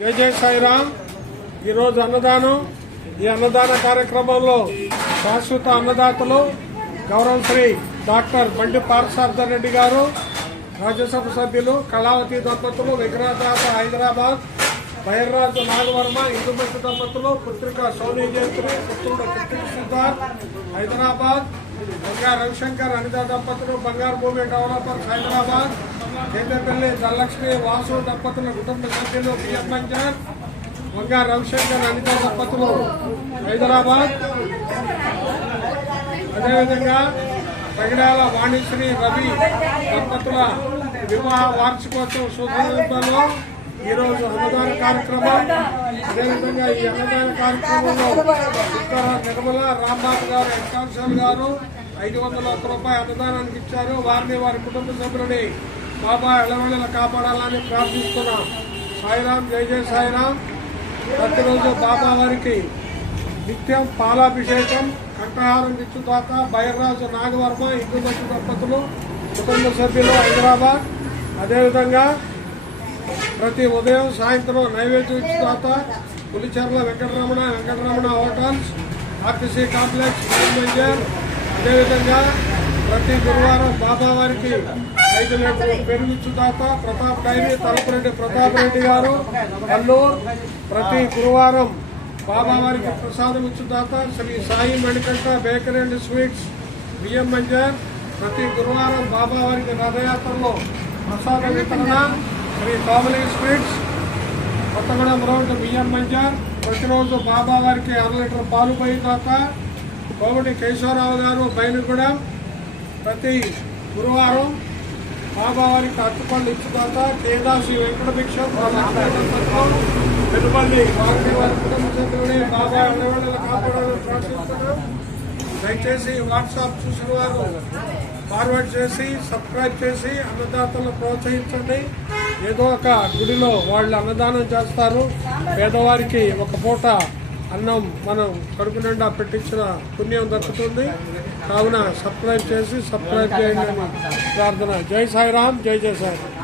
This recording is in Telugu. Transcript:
జై జై సాయిరామ్. ఈరోజు అన్నదానం. ఈ అన్నదాన కార్యక్రమంలో శాశ్వత అన్నదాతలు గౌరవ శ్రీ డాక్టర్ బండి పార్థసారథి రెడ్డి గారు, రాజ్యసభ సభ్యులు కళావతి దంపతులు, విగ్రహదాత హైదరాబాద్, బైర్రాజు నాగవర్మ, ఇందుమతి దంపతులు, పుత్రిక సోనీ జయంత్రి, పుత్రుడు కృష్ణ సిద్ధార్థ్ హైదరాబాద్, బంగారు రవిశంకర్ అనిత దంపతులు, బంగారు భూమి డెవలపర్స్ హైదరాబాద్, కేంద్రపల్లి ధనలక్ష్మి వాసు దంపతుల కుటుంబ సభ్యులు బిఎం మంజర్, బంగారు రవిశంకర్ అనిత దంపతులు హైదరాబాద్. అదేవిధంగా పగిడాల వాణిశ్రీ రవి దంపతుల వివాహ వార్షికోత్సవ శుభారంభంలో ఈరోజు అన్నదాన కార్యక్రమం. అదేవిధంగా ఈ అన్నదాన కార్యక్రమంలో ఉత్తర నిర్మల రాంబాబు గారు, ఎక్కాంశాల్ గారు 501 రూపాయలు అన్నదానానికి ఇచ్చారు. వారిని వారి కుటుంబ సభ్యులని బాబా ఎలవెళ్ళ కాపాడాలని ప్రార్థిస్తున్నాం. సాయిరాం. జై జై సాయిరాం. ప్రతిరోజు బాబా వారికి నిత్యం పాలాభిషేకం, కంఠహారం ఇచ్చుదాత బైర్రాజు నాగవర్మ, ఇందుమతి దంపతులు కుటుంబ సభ్యులు హైదరాబాద్. అదేవిధంగా ప్రతి ఉదయం సాయంత్రం నైవేద్యం ఇచ్చుదాత Pulicherla Venkataramana hotels, RTC complex, Manjar. అదేవిధంగా ప్రతి గురువారం బాబా వారికి 5 లీటర్ల పెరుగు ఇచ్చుదాత ప్రతాప్ డైరీ, తలపురెడ్డి ప్రతాప్ రెడ్డి గారు, కల్లూరు. ప్రతి గురువారం బాబా వారికి ప్రసాదం ఇచ్చుదాత Shri Sai Manikanta bakery and sweets, BM Manjar. ప్రతి గురువారం బాబా వారికి రథయాత్రలో ప్రసాద వితరణ Shri Kamali sweets, Kothagudem road, BM Manjar. ప్రతిరోజు బాబా వారికి 1 లీటర్ పాలు పోయిదాత కోమటి కేశవరావు గారు, బయలుగూడెం. ప్రతి గురువారం బాబా వారికి అట్టుపళ్ళు ఇచ్చుదాత కేదాసి వెంకట భిక్షం, వెలుపల్లి వారికి వారి కుటుంబ సభ్యులని బాబా ఎల్లవేళలా కాపాడాలని ప్రార్థిస్తున్నాం. దయచేసి వాట్సాప్ చూసిన వారు ఫార్వర్డ్ చేసి సబ్స్క్రైబ్ చేసి అన్నదాతలను ప్రోత్సహించండి. ఏదో ఒక గుడిలో వాళ్ళు అన్నదానం చేస్తారు. పేదవారికి ఒక పూట అన్నం మనం కడుపు నిండా పెట్టించిన పుణ్యం దక్కుతుంది. కావున సబ్స్క్రైబ్ చేయండి అని ప్రార్థన. జై సాయిరామ్. జై జై సాయిరామ్.